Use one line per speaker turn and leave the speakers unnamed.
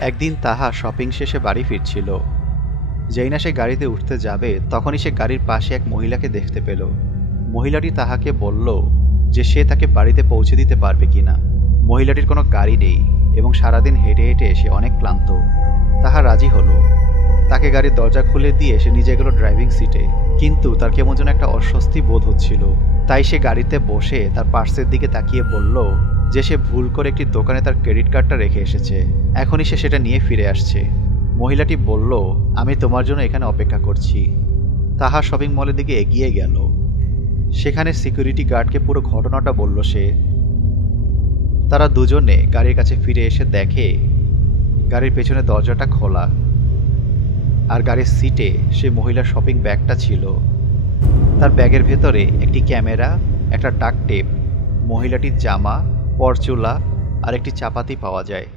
একদিন তাহা শপিং শেষে বাড়ি ফিরছিল। যেই না সে গাড়িতে উঠতে যাবে, তখনই সে গাড়ির পাশে এক মহিলাকে দেখতে পেল। মহিলাটি তাহাকে বলল যে সে তাকে বাড়িতে পৌঁছে দিতে পারবে কিনা। মহিলাটির কোনো গাড়ি নেই এবং সারাদিন হেঁটে হেঁটে সে অনেক ক্লান্ত। তাহা রাজি হলো। তাকে গাড়ির দরজা খুলে দিয়ে সে নিজে গেল ড্রাইভিং সিটে। কিন্তু তার কেমন যেন একটা অস্বস্তি বোধ হচ্ছিল। তাই সে গাড়িতে বসে তার পার্সের দিকে তাকিয়ে বলল যে সে ভুল করে একটি দোকানে তার ক্রেডিট কার্ডটা রেখে এসেছে। এখনই সে সেটা নিয়ে ফিরে আসছে। মহিলাটি বলল, আমি তোমার জন্য এখানে অপেক্ষা করছি। তাহা শপিং মলের দিকে এগিয়ে গেল। সেখানে সিকিউরিটি গার্ডকে পুরো ঘটনাটা বলল সে। তারা দুজনে গাড়ির কাছে ফিরে এসে দেখে গাড়ির পেছনে দরজাটা খোলা আর গাড়ির সিটে সে মহিলার শপিং ব্যাগটা ছিল। তার ব্যাগের ভেতরে একটি ক্যামেরা, একটা ডাক টেপ, মহিলাটির জামা পরচুলা আর একটি চাপাতি পাওয়া যায়।